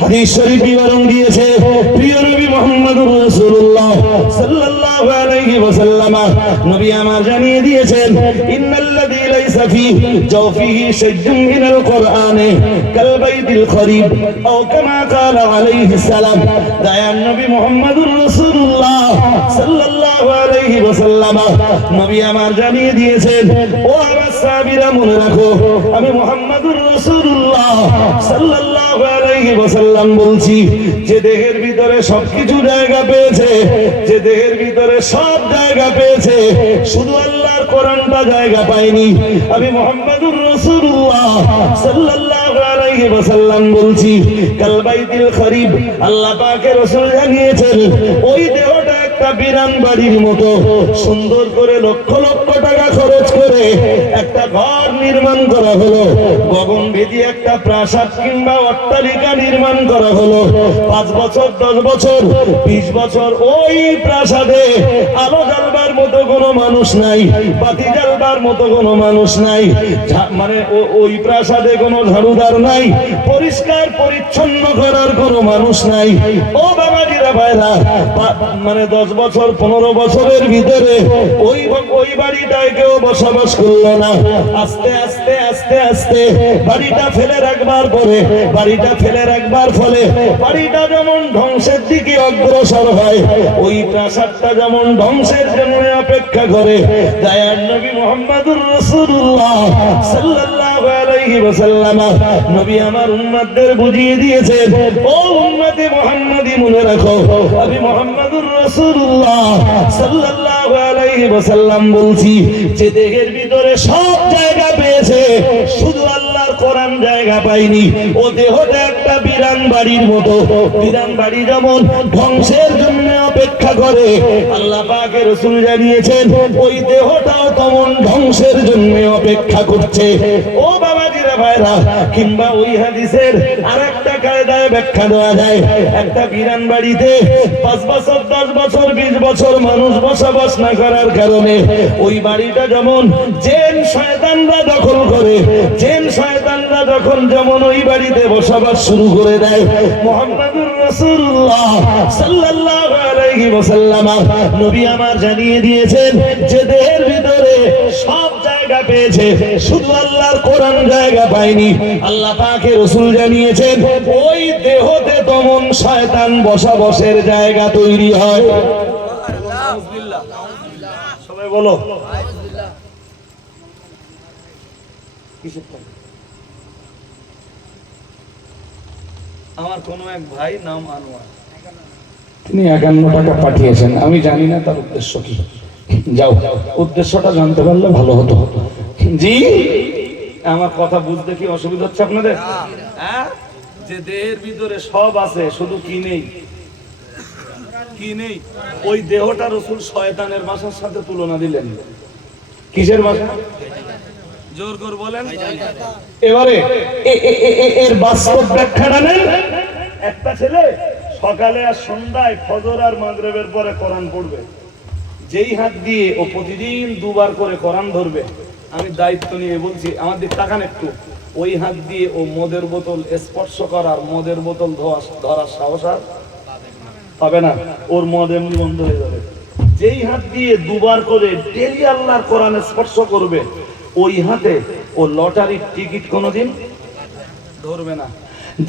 হাদিস শরীফ বিবরণ দিয়েছে প্রিয় নবী মুহাম্মদুর রাসূলুল্লাহ সাল্লাল্লাহু আলাইহি ওয়াসাল্লাম নবী আমার জানিয়ে দিয়েছেন ইন্নাল্লাযী লাইসা ফি জাওফিহি শাইউন মিনাল কুরআনি কাল বাইতিল খরিব আও কামা ক্বালা আলাইহিস সালাম। দয়ার নবী মুহাম্মদুর রাসূলুল্লাহ সাল্লাল্লাহু আলাইহি ওয়াসাল্লাম নবী আমার জানিয়ে দিয়েছেন, ও আমার সাহাবীরা মনে রাখো, আমি মুহাম্মদুর রাসূলুল্লাহ সাল্লাল্লাহু আলাইহি ওয়াসাল্লাম বলছি, যে দেহের ভিতরে সবকিছু জায়গা পেয়েছে, যে দেহের ভিতরে সব জায়গা পেয়েছে, শুধু আল্লাহর কোরআনটা জায়গা পায়নি। আমি মুহাম্মদুর রাসূলুল্লাহ সাল্লাল্লাহু আলাইহি ওয়াসাল্লাম বলছি, কাল বাইতিল খরিব, আল্লাহ পাকের রাসূল জানিয়েছেন ওই দেহটা একটা বিরান বাড়ির মতো, সুন্দর করে লক্ষ লক্ষ টাকা খরচ করে একটা ঘর নির্মাণ করা হলো, গগনভেদী একটা প্রাসাদ কিংবা অট্টালিকা নির্মাণ করা হলো। 5 বছর 10 বছর 20 বছর ওই প্রাসাদে আলো জ্বালবার মতো কোনো মানুষ নাই, বাতি জ্বালবার মতো কোনো মানুষ নাই, মানে ওই প্রাসাদে কোনো ঝাড়ুদার নাই, পরিষ্কার পরিচ্ছন্ন করার কোনো মানুষ নাই। ও বাবাজিরা ভাইরা, মানে 10 বছর 15 বছরের ভিতরে ওই বাড়িটায় কেউ বসবাস করলো না। আস্তে আস্তে আস্তে আস্তে বাড়িটা ফেলে রাখবার পরে, বাড়িটা ফেলে রাখবার ফলে বাড়িটা যেমন ধ্বংসের দিকে অগ্রসর হয়, ওই প্রাসাদটা যেমন ধ্বংসের জন্য অপেক্ষা করে, দয়ার নবী মুহাম্মদুর রাসূলুল্লাহ সাল্লাল্লাহু আলাইহি ওয়াসাল্লাম নবী আমার উম্মতদের বুঝিয়ে দিয়েছেন, ও উম্মতে মুহাম্মাদি মনে রাখো, আমি মুহাম্মদুর রাসূলুল্লাহ সাল্লাল্লাহু আলাইহি ওয়াসাল্লাম বলছি, যে দেহের ভিতরে সব জায়গা পেয়েছে, শুধু আল্লাহর কোরআন জায়গা পায়নি। ও দেহটা একটা বিরান বাড়ির মতো, বিরান বাড়ি যেমন ধ্বংসের জন্য অপেক্ষা করে, আল্লাহ পাকের রাসূল জানিয়েছেন ওই দেহটাও তেমন ধ্বংসের জন্য অপেক্ষা করছে। ও বাবাজিরা ভাইরা, কিংবা ওই হাদিসের আরেকটা কায়দায় ব্যাখ্যা দেওয়া যায়, একটা বিরান বাড়িতে 5 বছর 10 বছর 20 বছর মানুষ বসবাস না করার কারণে ওই বাড়িটা যেমন জিন শয়তানরা দখল করে, জিন শয়তানরা যখন যেমন ওই বাড়িতে বসবাস শুরু করে দেয়, মুহাম্মদুর রাসূলুল্লাহ সাল্লাল্লাহু আলাইহি ওয়াসাল্লাম নবী আমার জানিয়ে দিয়েছেন, যে দেহের ভিতরে সব জায়গা পেয়েছে, শুধু আল্লাহর কোরআন জায়গা পায়নি। আল্লাহ পাকের রাসূল জানিয়েছেন ওই দেহতে তেমন শয়তান বসবাসের জায়গা তৈরি হয়। আলহামদুলিল্লাহ, সবাই বলো আমার কোন এক ভাই নাম আনোয়ার, তিনি 51 টাকা পাঠিয়েছেন, আমি জানি না তার উদ্দেশ্য কি। যাও, উদ্দেশ্যটা জানতে পারলে ভালো হতো। জি, আমার কথা বুঝতে কি অসুবিধা হচ্ছে আপনাদের? হ্যাঁ, যে দেহের ভিতরে সব আছে, শুধু কি নেই, কি নেই, ওই দেহটা রাসূল শয়তানের বাসার সাথে তুলনা দিলেন। কিসের বাসা? জোর করে বলেন। এবারে এর বাস্তব ব্যাখ্যাটা নেন। একটা ছেলে সকালে আর সন্ধ্যায় ফজর আর মাগরিবের পরে কোরআন পড়বে, যেই হাত দিয়ে ও প্রতিদিন 2 বার করে কোরআন ধরবে, আমি দায়িত্ব নিয়ে বলছি, আমাদের তাকান একটু, ওই হাত দিয়ে ও মদের বোতল স্পর্শ করার, মদের বোতল ধরার সাহস আর পাবে না, ওর মদ এমনি বন্ধ হয়ে যাবে। যেই হাত দিয়ে 2 বার করে ডেইলি আল্লাহর কোরআন স্পর্শ করবে, ওই হাতে ও লটারির টিকিট কোনোদিন ধরবে না।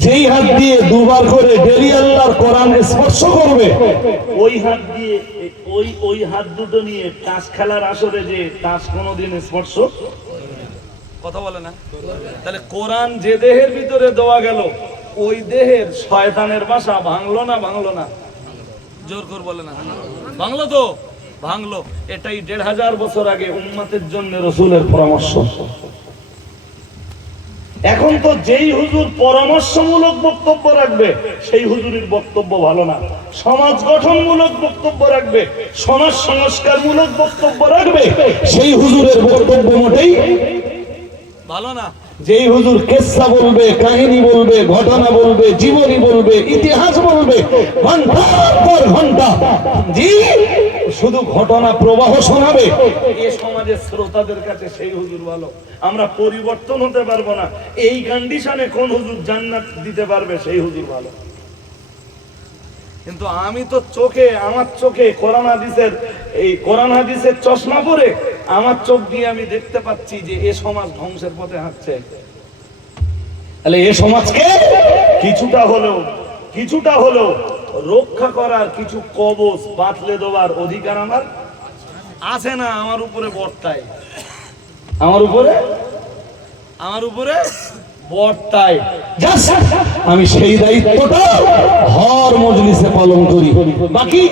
যেই হাত দিয়ে 2 বার করে ডেইলি আল্লাহর কোরআন স্পর্শ করবে, ওই হাত দিয়ে ওই হাত দুটো নিয়ে তাস খেলার আসরে যে তাস কোনোদিন স্পর্শ, কথা বলে না। তাহলে কোরআন যে দেহের ভিতরে দেওয়া গেল, ওই দেহের শয়তানের বাসা ভাঙলো না? ভাঙলো না? জোর করে বলে না ভাঙলো তো? ভাঙলো। এটাই 1500 বছর আগে উম্মতের জন্য রাসূলের পরামর্শ। এখন তো যেই হুজুর পরামর্শমূলক বক্তব্য রাখবে, সেই হুজুরের বক্তব্য ভালো না। সমাজ গঠনমূলক বক্তব্য রাখবে, সমাজ সংস্কারমূলক বক্তব্য রাখবে, সেই হুজুরের বক্তব্য মোটেই ভালো না। যেই হুজুর কিসসা বলবে, কাহিনী বলবে, ঘটনা বলবে, জীবনী বলবে, ইতিহাস বলবে, ঘন্টার পর ঘন্টা, জি শুধু ঘটনা প্রবাহ শোনাবে, এ সমাজের শ্রোতাদের কাছে সেই হুজুর ভালো। আমরা পরিবর্তন হতে পারবো না, এই কন্ডিশনে কোন হুজুর জান্নাত দিতে পারবে সেই হুজুর ভালো। কিন্তু আমি তো আমার চোখে কোরআন হাদিসের চশমা পরে আমার চোখ দিয়ে আমি দেখতে পাচ্ছি যে এ সমাজ ধ্বংসের পথে হাঁটছে। তাহলে এ সমাজকে কিছুটা হলেও রক্ষা করার কিছু কবচ বাতলে দেওয়ার অধিকার আমার আছে না? আমার উপরে বর্তায়, বর্তায়। আমি সেই দায়িত্বটা হর মজলিসে পালন করি। বাকি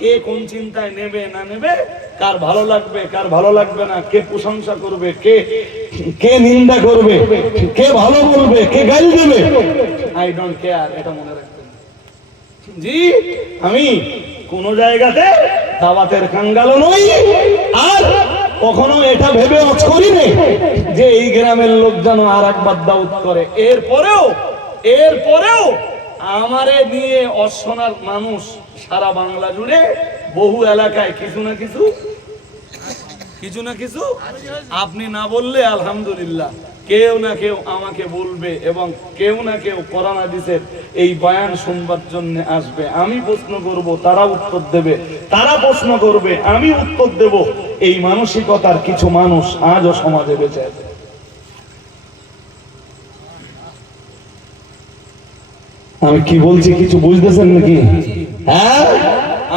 কে কোন চিন্তায় নেবে না নেবে, কার ভালো লাগবে কার ভালো লাগবে না, কে প্রশংসা করবে কে নিন্দা করবে, কে ভালো বলবে কে গালি দেবে, আই ডোন্ট কেয়ার। এটা মনে রাখবেন জি, আমি কোন জায়গাতে দাওয়াতের কাঙ্গালও নই, আর কখনো এটা ভেবে অজ করি নে যে এই গ্রামের লোক যেন আর একবার দাউদ করে। এরপরেও আমারে নিয়ে অশোনার মানুষ সারা বাংলা জুড়ে বহু এলাকায় কিছু না কিছু আপনি না বললে আলহামদুলিল্লাহ কেউ না কেউ আমাকে বলবে, এবং কেউ না কেউ কোরআন হাদিসের এই বয়ান শুনবার জন্য আসবে। আমি প্রশ্ন করব, তারা উত্তর দেবে, তারা প্রশ্ন করবে, আমি উত্তর দেব। এই মানসিকতার কিছু মানুষ আজও সমাজে বেঁচে আছে। আমি কি বলছি কিছু বুঝতেছেন নাকি? হ্যাঁ,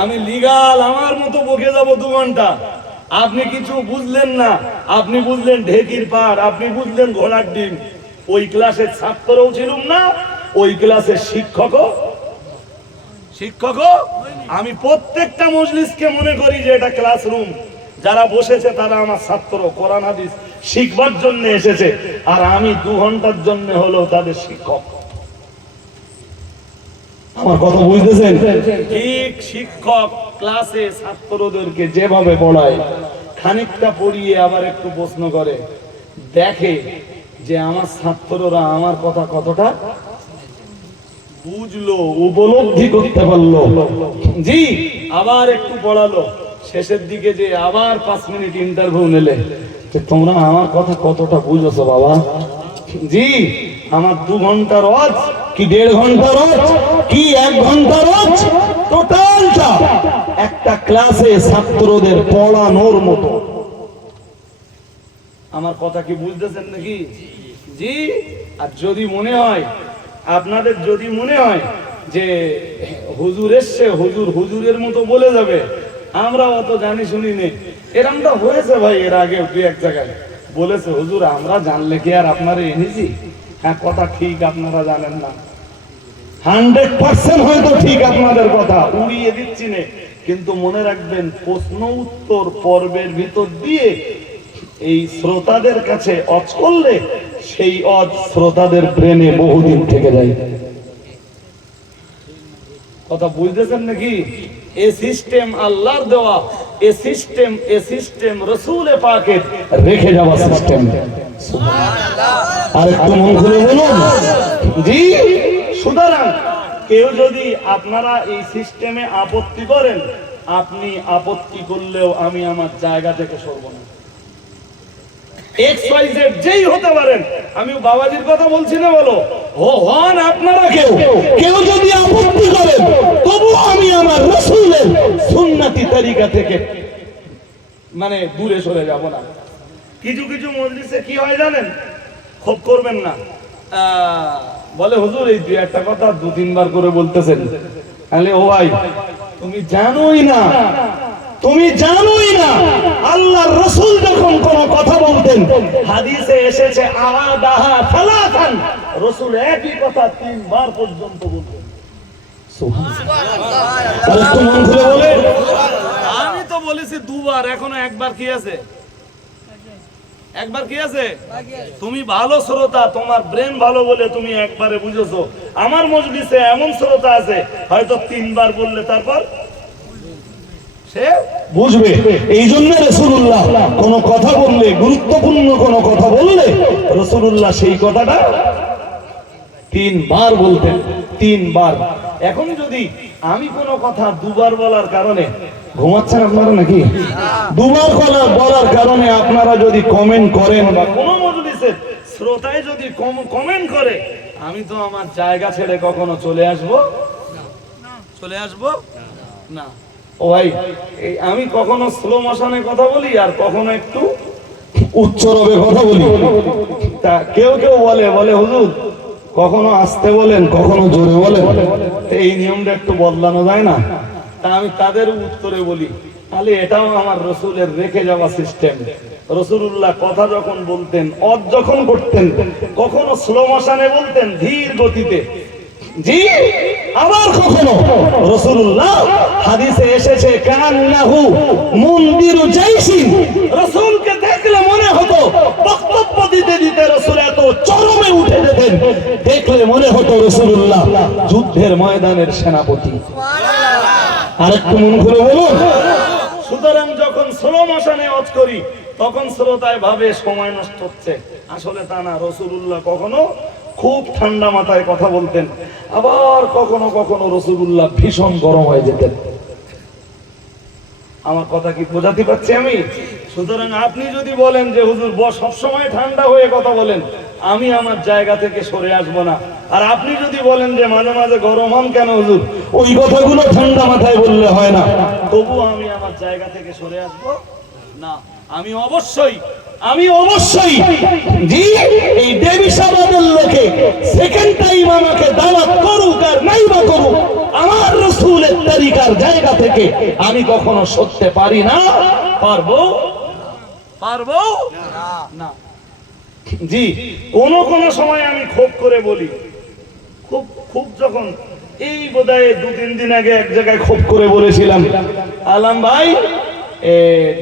আমি লিগাল আমার মতো বকে যাব 2 ঘন্টা। আপনি কিছু বুঝলেন না, আপনি বুঝলেন ঢেকির পাড়, আপনি বুঝলেন ঘোড়ার ডিম। ওই ক্লাসের ছাত্রও ছিলাম না, ওই ক্লাসের শিক্ষকও। আমি প্রত্যেকটা মজলিসকে মনে করি যে এটা ক্লাসরুম। যারা বসেছে তারা আমার ছাত্র, কোরআন হাদিস শিখবার জন্য এসেছে, আর আমি 2 ঘন্টার জন্য হলো তাদের শিক্ষক। আমার কথা বুঝতেছেন? ঠিক শিক্ষক ক্লাসে ছাত্রদেরকে যেভাবে পড়ায়, খানিকটা পড়িয়ে আবার একটু প্রশ্ন করে, দেখে যে আমার ছাত্ররা আমার কথা কতটা বুঝলো, উপলব্ধি করতে পারলো। জি, আবার একটু পড়ালো, শেষের দিকে যে আবার 5 মিনিট ইন্টারভিউ নিলে, তোমরা আমার কথা কতটা বুঝেছো বাবা? জি, আমার 2 ঘন্টার ওয়াজ কি 1.5 ঘন্টার ওয়াজ কি 1 ঘন্টার ওয়াজ, টোটালটা একটা ক্লাসে ছাত্রদের পড়ানোর মতো। আমার কথা কি বুঝতেছেন নাকি? জি। আর যদি মনে হয় আপনাদের, যদি মনে হয় যে হুজুর এসছে, হুজুরের মতো বলে যাবে, আমরা অত জানি শুনি নেই, এরকমটা হয়েছে ভাই। এর আগে 2-1 জায়গায় বলেছে হুজুর আমরা জানলে কি আর আপনারা এনেছি। হ্যাঁ, কথা ঠিক, আপনারা জানেন না, 100% হয়তো ঠিক, আপনাদের কথা উড়িয়ে দিচ্ছি না। কিন্তু মনে রাখবেন, প্রশ্ন উত্তর পর্বের ভিতর দিয়ে এই শ্রোতাদের কাছে অজ করলে সেই অজ শ্রোতাদের ব্রেনে বহুদিন থেকে যায়। কথা বুঝতেছেন নাকি? এই সিস্টেম আল্লাহর দেওয়া, এই সিস্টেম রাসূল পাকের রেখে যাওয়া সিস্টেম। সুবহানাল্লাহ। আর একটু মন খুলে বলুন জি। সুতরাং কেউ যদি আপনারা এই সিস্টেমে আপত্তি করেন, আপনি আপত্তি করলেও আমি আমার জায়গা থেকে সরব না। XYZ যেই হতে পারেন, আমি বাবাজির কথা বলছি না, বলো হন আপনারা কেউ যদি আপত্তি করেন, তবু আমি আমার রাসূলের সুন্নতি তরিকা থেকে মানে দূরে সরে যাব না। কিছু মজলিসে কি হয় জানেন? খুব করবেন না, বলে হুজুর এই 2-1টা কথা 2-3 বার করে বলতেছেন। তাহলে ও ভাই, তুমি জানোই না আল্লাহর রাসূল যখন কোন কথা বলতেন, হাদিসে এসেছে আদাহা সালাসান, রাসূল একই কথা 3 বার পর্যন্ত বলতেন। সুবহানাল্লাহ। আমি তো বলেছি 2 বার, এখনো 1 বার কি আছে? 1 বার কি আছে? তুমি ভালো শ্রোতা, তোমার ব্রেন ভালো বলে তুমি একবারে বুঝেছো। আমার মজলিসে এমন শ্রোতা আছে হয়তো 3 বার বললে তারপর সে বুঝবে। এই জন্য রাসূলুল্লাহ কোন কথা বললে, গুরুত্বপূর্ণ কোন কথা বললে, রাসূলুল্লাহ সেই কথাটা 3 বার বলতেন, 3 বার। এখন যদি আমি কোনো কথা দুবার বলার কারণে, ঘুমাচ্ছেন আপনারা নাকি? দুবার বলার কারণে আপনারা যদি কমেন্ট করেন বা কোনো মজলিসের শ্রোতায় যদি কমেন্ট করে, আমি তো আমার জায়গা ছেড়ে কখনো চলে আসব না। ও ভাই, আমি কখনো স্লো মোশনে কথা বলি আর কখনো একটু উচ্চ রবে কথা বলি। তা কেউ বলে হুজুর কখনো আস্তে বলেন, কখনো জোরে বলেন, এই নিয়মটা একটু বদলানো যায় না? তা আমি তাদের উত্তরে বলি, তাহলে এটাও আমার রসুলের রেখে যাওয়া সিস্টেম। রসুল্লাহ কথা যখন বলতেন, যখন করতেন, কখনো স্লো মোশনে বলতেন, ধীর গতিতে। জি, আবার কখনো রাসূলুল্লাহ হাদিসে এসেছে কান্নাহু মুনদিরু জাইশিন, রাসূলকে দেখলে মনে হতো বক্তব্য দিতে দিতে রাসূল এত চরমে উঠে যেতেন, দেখলে মনে হতো রাসূলুল্লাহ যুদ্ধের ময়দানের সেনাপতি। সুবহানাল্লাহ। আরেকটু মন খুলে বলুন। সুতরাং যখন স্লো মোশনে ওয়াজ করি তখন শ্রোতায় ভাবে সময় নষ্ট হচ্ছে, আসলে তা না। রাসূলুল্লাহ কখনো খুব ঠান্ডা মাথায় কথা বলতেন, আবার কখনো কখনো রাসূলুল্লাহ ভীষণ গরম হয়ে যেতেন। আমার কথা কি বোঝাতে পারছি আমি? সুতরাং আপনি যদি বলেন যে হুজুর সব সময় ঠান্ডা হয়ে কথা বলেন, আমি আমার জায়গা থেকে সরে আসবো না। আর আপনি যদি বলেন যে মাঝে মাঝে গরম হন কেন হুজুর, ওই কথাগুলো ঠান্ডা মাথায় বললে হয় না, তবু আমি আমার জায়গা থেকে সরে আসবো না। আমি অবশ্যই জি এই দেবীসাবাদের লোকে সেকেন্ড টাইম আমাকে দাওয়াত করুক আর নাই বা করুক, আমার রাসূলের তরিকার জায়গা থেকে আমি কখনো সরতে পারি না, পারবো না। জি, কোন সময় আমি খুব করে বলি, খুব যখন এই বোধহয় 2-3 দিন আগে এক জায়গায় খুব করে বলেছিলাম, আলম ভাই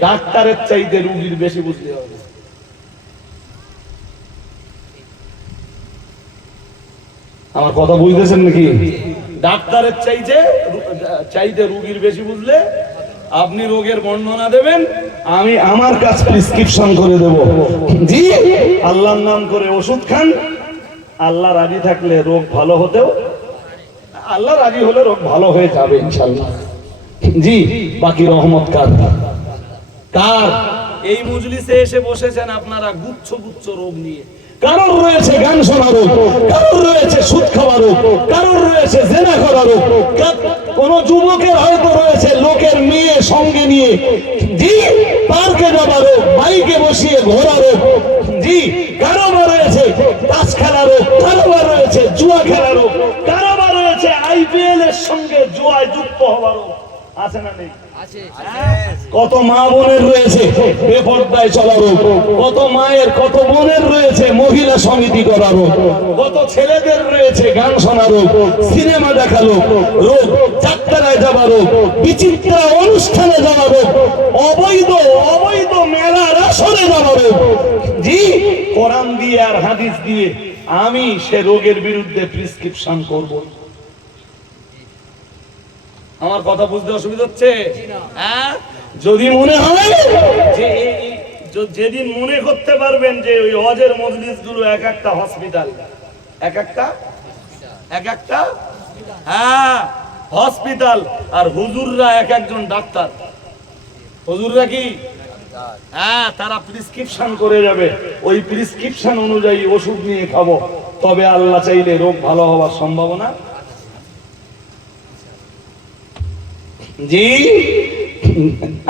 ডাক্তারের চাইতে রুগীর বেশি বুঝতে হবে। আমার কথা বুঝতেছেন নাকি? ডাক্তারের চাইতে রুগীর বেশি বুঝলে আপনি রোগের বর্ণনা দেবেন, আমি আমার কাছে প্রেসক্রিপশন করে দেব। জি, আল্লাহর নাম করে ওষুধ খান, আল্লাহ রাজি থাকলে রোগ ভালো হতেও, আল্লাহ রাজি হলে রোগ ভালো হয়ে যাবে ইনশাআল্লাহ। জি, বাকি রহমত কার? এই মজলিসে এসে বসেছেন আপনারা গুচ্ছ রোগ নিয়ে। কারোর রয়েছে গান শোনা রোগ, কারোর রয়েছে সুদ খাওয়া রোগ, কারোর রয়েছে জেনা করা রোগ, কোন যুবকের হয়তো রয়েছে লোকের মেয়ে সঙ্গে নিয়ে জি পার্কে যাওয়া রোগ, বাইকে বসিয়ে ঘোরা রোগ। জি, কারো বা রয়েছে তাস খেলা রোগ, কারো বা রয়েছে জুয়া খেলা রোগ, কারো বা রয়েছে IPL এর সঙ্গে জুয়ায় যুক্ত হওয়া রোগ। আছে না নেই? কত মা বোনের রয়েছে বেপরদায় চলা রোগ, কত মায়ের কত বোনের রয়েছে মহিলা সমিতি করা রোগ, কত ছেলেদের রয়েছে গান শোনা রোগ, সিনেমা দেখা রোগ, যাত্রায় যাওয়া রোগ, বিচিত্র অনুষ্ঠানে যাওয়া রোগ, অবৈধ মেলার আসরে যাওয়া রোগ। জি, কোরআন দিয়ে আর হাদিস দিয়ে আমি সে রোগের বিরুদ্ধে প্রেসক্রিপশন করব। আমার কথা বুঝতে অসুবিধা হচ্ছে? হ্যাঁ, যদি মনে হয় যে যেদিন মনে করতে পারবেন যে ওই হজের মজলিস গুলো এক একটা হসপিটাল, এক একটা হ্যাঁ হসপিটাল, আর হুজুররা এক একজন ডাক্তার। হুজুররা কি? হ্যাঁ, তারা প্রেসক্রিপশন করে যাবে, ওই প্রেসক্রিপশন অনুযায়ী ওষুধ নিয়ে খাবো, তবে আল্লাহ চাইলে রোগ ভালো হওয়ার সম্ভাবনা। জি,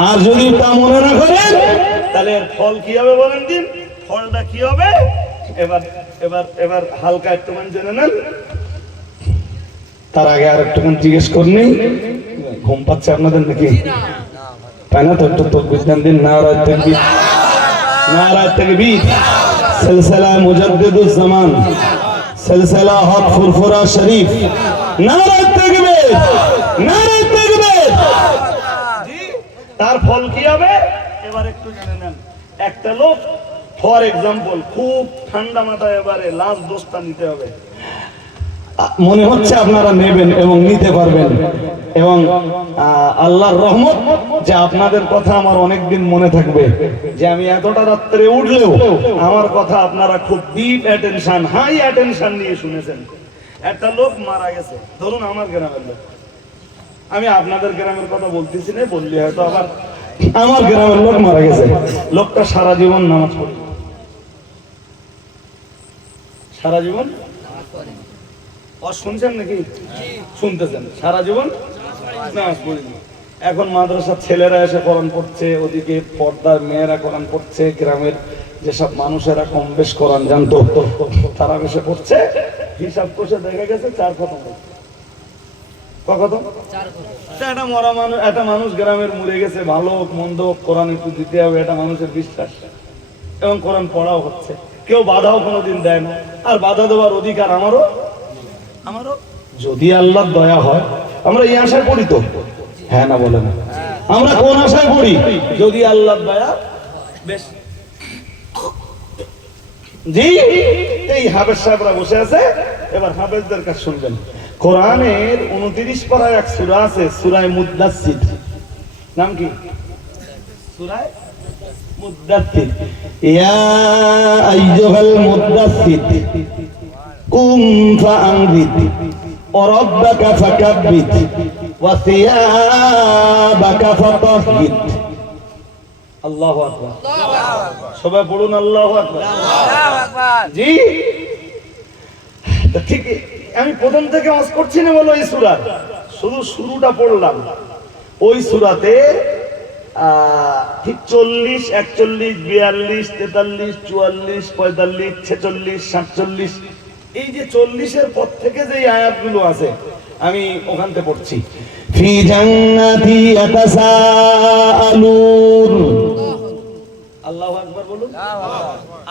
আর যদি তা মনে না করেন তাহলে এর ফল কি হবে বলেন দিন? ফলটা কি হবে? এবার হালকা একটুখানি জেনে নেন। তার আগে আর একটুখানি জিজ্ঞেস করনি, ঘুম পাচ্ছে আপনাদের নাকি? তাই না? তো একটু তাকবীর দিন। নারায়ে তাকবীর, নারায়ে তাকবীর। সিলসিলা মুজাদ্দিদুজ জামান, সিলসিলা হক ফুরফুরা শরীফ। নারায়ে তাকবীর, নারায়ে তাকবীর। জি, তার ফল কি হবে এবার একটু জেনে নেন। একটা লোক ফর এক্সাম্পল খুব ঠান্ডা মাথায় এবারে লাস্ট ডোজটা নিতে হবে, মনে হচ্ছে আপনারা নেবেন এবং নিতে পারবেন, এবং আল্লাহর রহমত যে আপনাদের কথা আমার অনেকদিন মনে থাকবে, যে আমি এতটা রাত্রে উঠলেও আমার কথা আপনারা খুব ডিপ অ্যাটেনশন, হাই অ্যাটেনশন নিয়ে শুনেছেন। একটা লোক মারা গেছে, ধরুন আমার গ্রামের লোক, আমি আপনাদের গ্রামের কথা বলতেছি না, বললে হয়তো আবার আমার গ্রামের লোক মারা গেছে, লোকটা সারা জীবন নামাজ পড়ে, সারা জীবন শুনছেন নাকি? শুনতেছেন, সারা জীবন নামাজ পড়েনি। এখন মাদ্রাসার ছেলেরা এসে কোরআন পড়ছে, ওদিকে পর্দার মেয়েরা কোরআন পড়ছে, গ্রামের যেসব মানুষেরা কম বেশ কোরআন জানতো তারা এসে পড়ছে, হিসাব করছে দেখা গেছে 4 খতম। একটা মরা মানুষ, একটা মানুষ গ্রামের মরে গেছে, ভালো মন্দ কোরআন একটু দিতে হবে, এটা মানুষের বিশ্বাস, এবং কোরআন পড়াও হচ্ছে, কেউ বাধাও কোনোদিন দেয় না, আর বাধা দেওয়ার অধিকার আমারও। যদি আল্লাহর দয়া হয় আমরা এই আশায় পড়ি তো, হ্যাঁ না বলে না? আমরা কোন আশায় পড়ি? যদি আল্লাহর দয়া। বেশ, জি, এই হাফেজ সাহেবরা বসে আছে, এবার হাফেজদের কাছে শুনবেন। কোরআনের 29 পারায় এক সূরা আছে, সূরা মুদ্দাসসির। নাম কি? সূরা মুদ্দাসসির। ইয়া আইয়ুহাল মুদ্দাসসির কুম ফাআনজির ওয়া রাব্বাকা ফাকাব্বির ওয়া সিয়াবাকা ফাতাহহির। আল্লাহু আকবার। সবাই পড়ুন আল্লাহু আকবার। জি, ঠিক আমি প্রথম থেকে ওয়াজ করছি না বলো, এই সূরা শুধু শুরুটা পড়লাম। ওই সূরাতে ঠিক 40, 41, 42, 43, 44, 45, 46, 47, এই যে 40-এর পর থেকে যে আয়াতগুলো আছে আমি ওখান থেকে পড়ছি। ফি জান্নাতি ইয়াতাসাআলুন। আল্লাহু আকবার বলুন,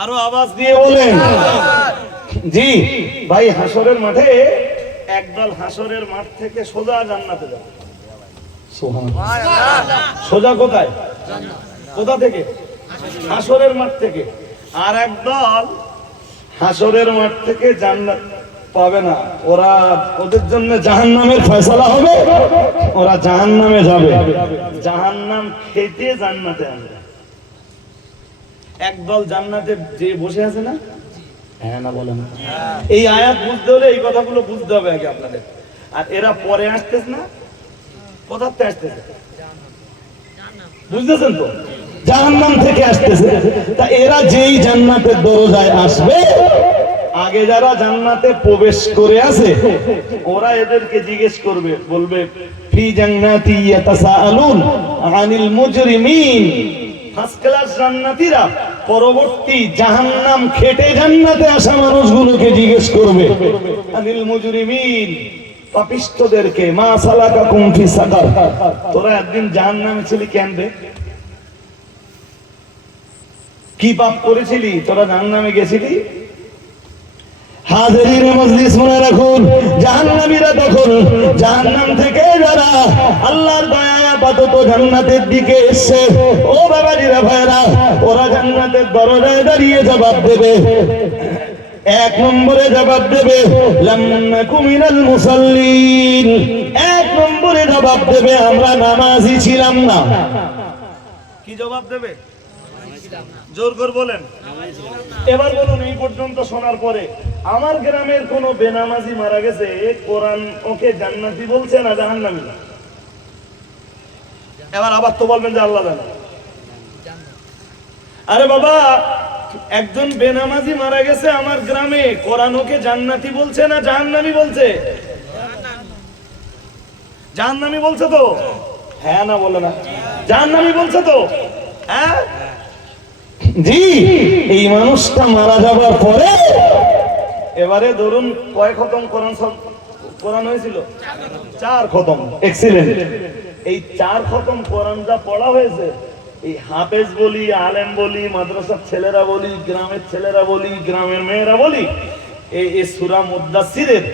আরো আওয়াজ দিয়ে বলেন। জি ভাই, হাসরের মাঠে একদল হাসরের মাঠ থেকে সোজা জান্নাতে যাবে। সোজা কোথায়? কোথা থেকে? হাসরের মাঠ থেকে। আর একদল হাসরের মাঠ থেকে জান্নাত পাবে না, ওরা, ওদের জন্য জাহান্নামের ফয়সালা হবে, ওরা জাহান্নামে যাবে, জাহান্নাম খেতে জান্নাতে আসবে। একদল জান্নাতে যে বসে আছে না, হ্যাঁ না বলেন? এই আয়াত বুঝতে হলে এই কথাগুলো বুঝতে হবে আগে আপনাদের। আর এরা পরে আসতেছে না, কোথাতে আসতেছে? বুঝতেছেন তো? জাহান্নাম থেকে আসতেছে। তা এরা যেই জান্নাতের দরজায় আসবে, আগে যারা জান্নাতে প্রবেশ করে আছে ওরা এদেরকে জিজ্ঞেস করবে, বলবে ফি জান্নাতি ইয়াতাসাআলুন আনিল মুজরিমিন। ফার্স্ট ক্লাস জান্নাতীরা পরবর্তী জাহান্নাম খেটে জান্নাতে আসা মানুষগুলোকে জিজ্ঞেস করবে, আনিল মুজরিমিন, পাপিষ্ঠদেরকে, মা সালাকাকুম ফি সাকার, তোরা একদিন জাহান্নামে ছিলি কেন রে? কি পাপ করেছিলি তোরা জাহান্নামে গেছিলি? হাজিরিন মজলিস মনে রাখুন, জাহান্নামীরা তখন জাহান্নাম থেকে যারা আল্লাহর দয়ায় আপাতত জান্নাতের দিকে এসে, ও বাবাজিরা ভাইরা, ওরা জান্নাতের দরজায় দাঁড়িয়ে জবাব দেবে। 1 নম্বরে জবাব দেবে লাম নাকু মিনাল মুসাল্লিন। 1 নম্বরে জবাব দেবে আমরা নামাজি ছিলাম না। কি জবাব দেবে? জোর করে বলেন। এবার বলুন, এই পর্যন্ত শোনার পরে আমার গ্রামের কোন বেনামাজি মারা গেছে, কোরআন ওকে জান্নাতি বলছে না জাহান্নামী? এবার আবার তো বলবেন যে আল্লাহ জানে। আরে বাবা, একজন বেনামাজি মারা গেছে আমার গ্রামে, কোরআন ওকে জান্নাতি বলছে না জাহান্নামী বলছে? জাহান্নামী বলছে তো, হ্যাঁ না বলে না? জাহান্নামী বলছে তো, হ্যাঁ। জি, এই মানুষটা মারা যাবার পরে এবারে ধরুন কয় খতম কোরআন হয়েছিল? 4 খতম। এক্সিলেন্ট। এই 4 খতম কোরআন যা পড়া হয়েছে, এই হাফেজ বলি, আলেম বলি, মাদ্রাসার ছেলেরা বলি, গ্রামের ছেলেরা বলি, গ্রামের মেয়েরা বলি, এই সূরা মুদ্দাসসিরের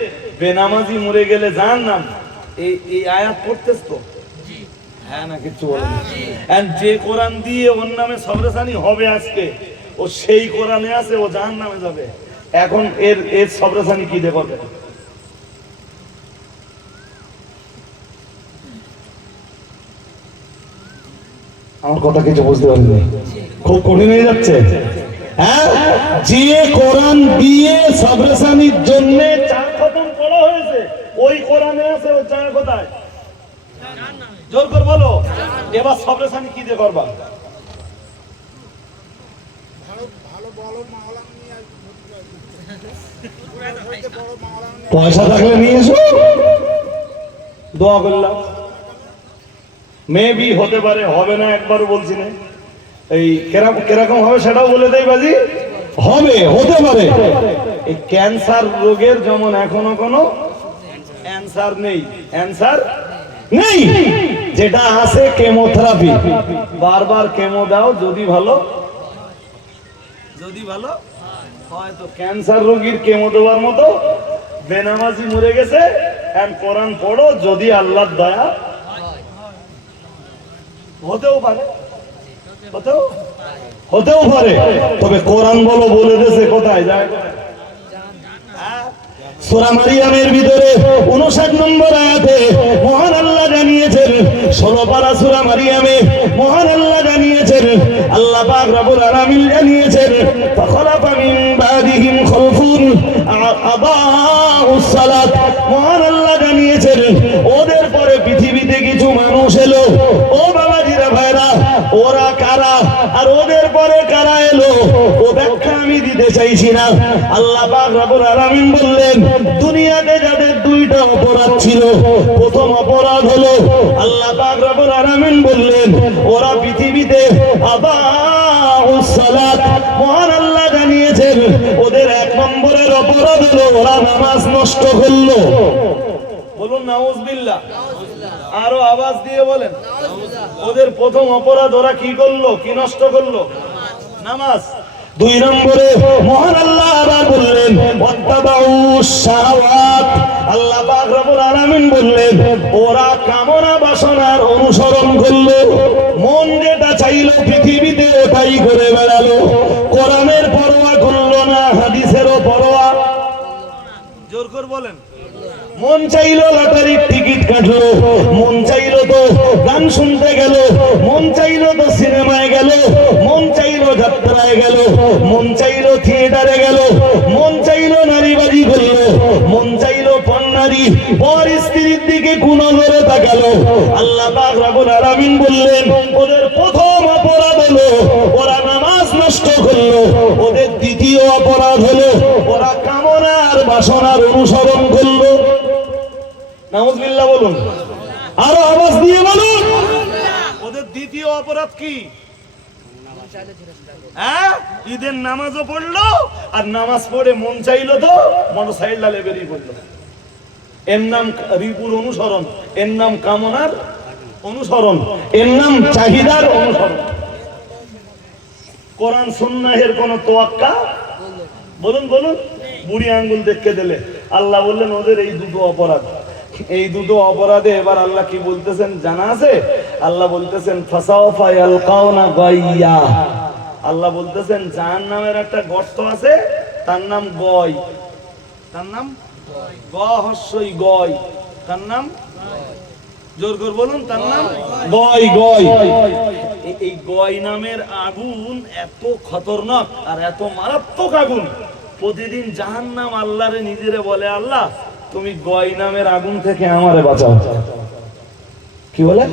বেনামাজি মরে গেলে জাহান্নাম, এই আয়াত পড়তেছ তো? হ্যাঁ না কিছু বলেন। যে কোরআন দিয়ে ওর নামে সবরেসানি হবে আজকে, ও সেই কোরআনে আছে, ও জাহান্নামে যাবে। এখন এর সবরেসানি কি দিয়ে করবে? আমার কথা কিছু বুঝতে পারবেন? খুব কঠিন হয়ে যাচ্ছে। হ্যাঁ, যে কোরআন দিয়ে সবরেসানির জন্য 4 খতম পড়া যেখানে আছে ওই জায়গা কোথায়? জোর করে বলো। এবার সবরেশানি কি দিয়ে করবা? পয়সা থাকলে নিয়ে এসো, দোয়া করলাম। মেবি হতে পারে, হবে না একবারও বলছি না। এই কিরকম হবে সেটাও বলে দেই বাজি, হবে, হতে পারে। এই ক্যান্সার রোগের যেমন এখনো কোনো অ্যানসার নেই, অ্যানসার নেই। যেটা আছে কেমোথেরাপি, বারবার কেমো দাও, যদি ভালো হয় তো ক্যান্সার রোগীর কেমো দেওয়ার মতো বেনামাজি মরে গেছে, এখন কোরআন পড়ো, যদি আল্লাহর দয়া হতেও পারে, হতেও পারে। তবে কোরআন বলো বলে দেশে কোথায় যায়? সূরা মারিয়ামের ভিতরে 59 নম্বর আয়াতে মহান আল্লাহ জানিয়েছেন, 16 পারা সূরা মারিয়ামে মহান আল্লাহ জানিয়েছেন, আল্লাহ পাক রব্বুল আলামিন জানিয়েছেন, ফাখলাফা মিন বাদিহিম খালফুন আদাউস সালাত। মহান আল্লাহ জানিয়েছেন, ওদের পরে পৃথিবীতে কিছু মানুষ এলো। ও বাবাজিরা ভাইরা, ওরা কারা আর ওদের পরে কারা এলো ও ব্যাখ্যা আমি দিতে চাইছি না। আল্লাহ পাক রব্বুল আলামিন বললেন, দুনিয়াতে যাদের দুইটা অপরাধ ছিল, প্রথম অপরাধ হলো আল্লাহ পাক রব্বুল আলামিন বললেন ওরা পৃথিবীতে আদাউস সালাত। মহান আল্লাহ জানিয়েছেন ওদের 1 নম্বরের অপরাধ হলো ওরা নামাজ নষ্ট করলো। বলুন নাউজুবিল্লাহ, আরো আওয়াজ দিয়ে বলেন। ওদের প্রথম অপরাধ ওরা কি করলো, কি নষ্ট করলো? নামাজ। 2 নম্বরে মহান আল্লাহ আবার বললেন ওয়াত্তাবাউস শাহাওয়াত। আল্লাহ পাক রব্বুল আলামিন বললেন ওরা কামনা বাসনার অনুসরণ করলো, মন যেটা চাইলো পৃথিবীতে ওটাই করে বেড়ালো, কোরআনের পরোয়া করলো না, হাদিসেরও পরোয়া। জোর করে বলেন। মন চাইলো লটারির টিকিট কাটলো, মন চাইলো তো গান শুনতে গেল, মন চাইলো তো সিনেমায় গেল, মন চাইলো যাত্রায় গেল, মন চাইলো থিয়েটারে গেল, মন চাইলো নারীবাজি করলো, মন চাইলো পন্নারী পর স্ত্রীর দিকে কুনজরে তাকালো। আল্লাহ পাক রব্বুল আলামিন বললেন ওদের প্রথম অপরাধ হলো ওরা নামাজ নষ্ট করলো। ওদের দ্বিতীয় অপরাধ হলো ওরা কামনা আর বাসনার অনুসরণ করলো। নাউজুবিল্লাহ বলুন, আরো আওয়াজ দিয়ে বলুন। ওদের দ্বিতীয় অপরাধ কি? ঈদের নামাজও পড়লো আর নামাজ পড়ে মন চাইলো তো মোটরসাইকেল ডালে বেরিয়ে পড়লো। এর নাম রিপুর অনুসরণ, এর নাম কামনার অনুসরণ, এর নাম চাহিদার অনুসরণ। কোরআন সুন্নাহের কোন তোয়াক্কা? বলুন বলুন। বুড়ি আঙ্গুল দেখে দিলে আল্লাহ বললেন ওদের এই দুটো অপরাধ। এই দুটো অপরাধে এবার আল্লাহ কি বলতেছেন জানা আছে? আল্লাহ বলতেছেন ফাসাওফা ইয়ালকাউনা গাইয়া। আল্লাহ বলতেছেন জাহান্নামের একটা গর্ত আছে, তার নাম গয়। তার নাম গহস্যই গয়। তার নাম জোর করে বলুন, তার নাম গয়। গয়, এই গয় নামের আগুন এত খতরনাক আর এত মারাত্মক আগুন, প্রতিদিন জাহান্নাম আল্লাহরে নিজেরে বলে আল্লাহ তুমি গয় নামের আগুন থেকে আমারে বাঁচাও। কি বলে?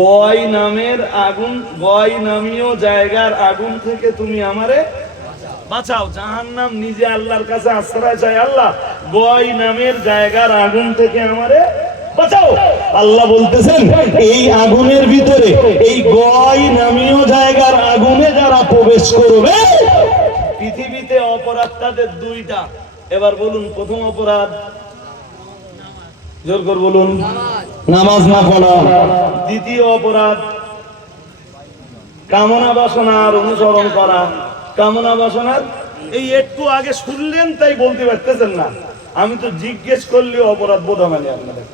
গয় নামের আগুন, গয় নামীয় জায়গার আগুন থেকে তুমি আমারে বাঁচাও। জাহান্নাম নিজে আল্লাহর কাছে আশ্রয় চায়, আল্লাহ গয় নামের জায়গার আগুন থেকে আমারে বাঁচাও। আল্লাহ বলতেছেন এই আগুনের ভিতরে, এই গয় নামীয় জায়গার আগুনে যারা প্রবেশ করবে, পৃথিবীতে অপরাধ তাদের দুইটা। এবার বলুন প্রথম অপরাধ, জোর করে বলুন, নামাজ না পড়া। দ্বিতীয় অপরাধ কামনা বাসনার অনুসরণ করা। কামনা বাসনার, এই একটু আগে শুনলেন তাই বলতে পারতেছেন না, আমি তো জিজ্ঞেস করলে অপরাধ বোধ হবে না আপনাদের।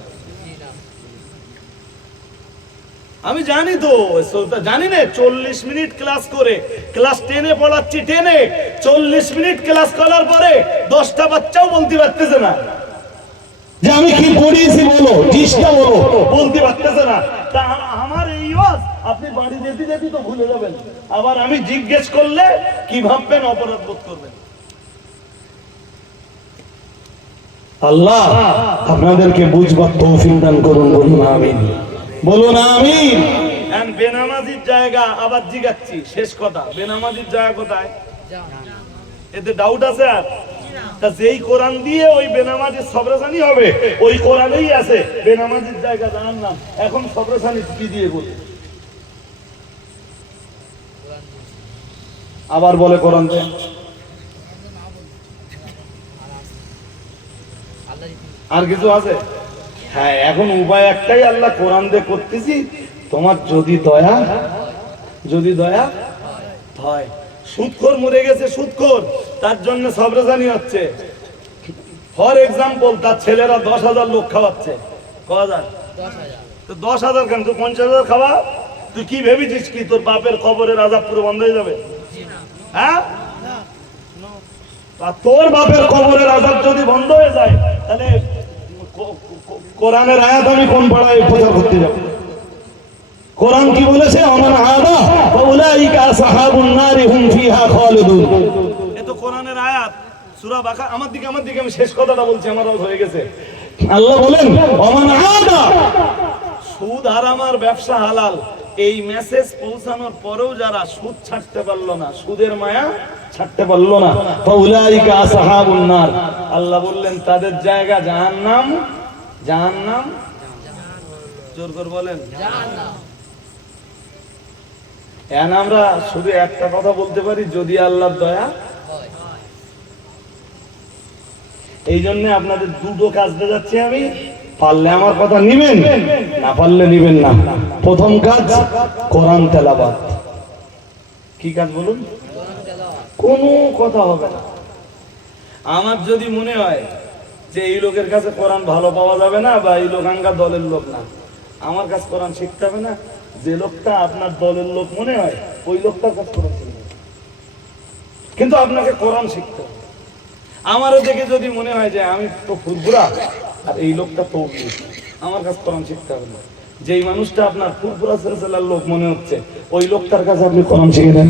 আমি জানি তো, জানি না 40 মিনিট ক্লাস করে, ক্লাস 10-এ পড়াচ্ছি, 10-এ 40 মিনিট ক্লাস করার পরে 10টা বাচ্চাও বলতে পারতেছে না যে আমি কি পড়িয়েছি, বলো জিসটা বলো, বলতে পারতেছে না। তা আমার এই ওয়াজ আপনি বাড়ি যেতে যেতে তো ভুলে যাবেন, আবার আমি জিজ্ঞেস করলে কি ভাববেন, অপরাধ বোধ করবেন। আল্লাহ আপনাদেরকে বুঝবার তৌফিক দান করুন, বলুন আমিন, বলুন আমিন। বেনামাজির জায়গা আবার জিগাচ্ছি, শেষ কথা, বেনামাজির জায়গা কোথায়? এতে ডাউট আছে? আর তা যেই কোরআন দিয়ে ওই বেনামাজির সবরেসানি হবে, ওই কোরআনেই আছে বেনামাজির জায়গা জানার নাম। এখন সবরেসানি কি দিয়ে বলে? আবার বলে কোরআন দেয়, আর কিছু আছে? হ্যাঁ, এখন উপায় একটাই, আল্লাহ কোরআন দিয়ে করতেছি, তোমার যদি দয়া হয়। সুদখোর মরে গেছে, সুদখোর, তার জন্য সবরেজানি হচ্ছে। ফর এক্সাম্পল, তার ছেলেরা 10,000 লোক খাওয়াচ্ছে। কয়? 10,000 কেন? তুই 50,000 খাওয়া। তুই কি ভেবেছিস কি তোর বাপের কবরের আযাব পুরো বন্ধ হয়ে যাবে? হ্যাঁ, তোর বাপের কবরের আযাব যদি বন্ধ হয়ে যায়, তাহলে কোরআনের আয়াত আমি কোন পাড়ায় প্রচার করতে যাব? কোরআন কি বলেছে? আমান আদা ফাউলাইকা আসহাবুন নারি হুম ফিহা খালিদুন। এ তো কোরআনের আয়াত, সূরা বাকারা। আমার দিকে আমি শেষ কথাটা বলছি, আমার হয়ে গেছে। আল্লাহ বলেন আমান আদা, সুদ হারাম আর ব্যবসা হালাল, এই মেসেজ পৌঁছানোর পরেও যারা সুদ ছাড়তে পারলো না, সুদের মায়া ছাড়তে পারলো না, ফাউলাইকা আসহাবুন নার, আল্লাহ বললেন তাদের জায়গা জাহান্নাম। জাহান্নাম, জোর করে বলেন জাহান্নাম। এখন আমরা শুধু একটা কথা বলতে পারি, যদি আল্লাহর দয়া হয়। এই জন্য আপনাদের দুটো কাজ দিয়ে যাচ্ছি আমি, পারলে আমার কথা নিবেন, না পারলে নিবেন না। প্রথম কাজ কোরআন তেলাওয়াত। কি কাজ বলুন? কোনো কথা হবে না। আমার যদি মনে হয় যে এই লোকের কাছে কোরআন ভালো পাওয়া যাবে না, বা এই লোক আঙ্গা দলের লোক না, আমার কাছে কোরআন শিখতে হবে না। যে লোকটা আপনার দলের লোক মনে হয়, ওই লোকটার কাছে কোরআন শিখতে হবে, কিন্তু আপনাকে কোরআন শিখতে হবে। আমারও দেখে যদি মনে হয় যে আমি তো ফুরফুরা আর এই লোকটা তো, আমার কাছে কোরআন শিখতে হবে না। যেই মানুষটা আপনার ফুরফুরা সিলসিলার লোক মনে হচ্ছে, ওই লোকটার কাছে আপনি কোরআন শিখে নেন।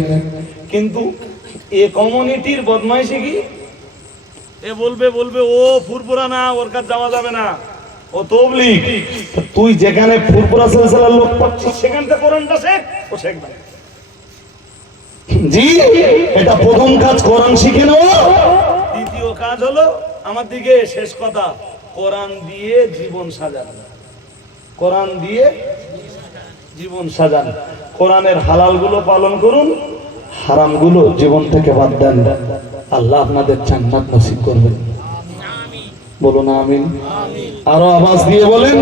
কিন্তু এ কমিউনিটির বদমাইশি কি, এ বলবে ও ফুরফুরা না, ওর কাছে যাওয়া যাবে না, ও তবলিগ। তুই যেখানে ফুরফুরা সিলসিলার লোক পাচ্ছিস, সেখান থেকে কোরআনটা শেখ, ও শেখবে। জি, এটা প্রথম কাজ, কোরআন শিখে নেওয়া। দ্বিতীয় কাজ হলো, আমার দিকে শেষ কথা, কোরআন দিয়ে জীবন সাজান। কোরআন দিয়ে জীবন সাজান। কোরআনের হালালগুলো পালন করুন, হারামগুলো জীবন থেকে বাদ দেন। আল্লাহ আপনাদের জান্নাত নসিব করবেন, বলুন আমিন। আরো আওয়াজ দিয়ে বলেন।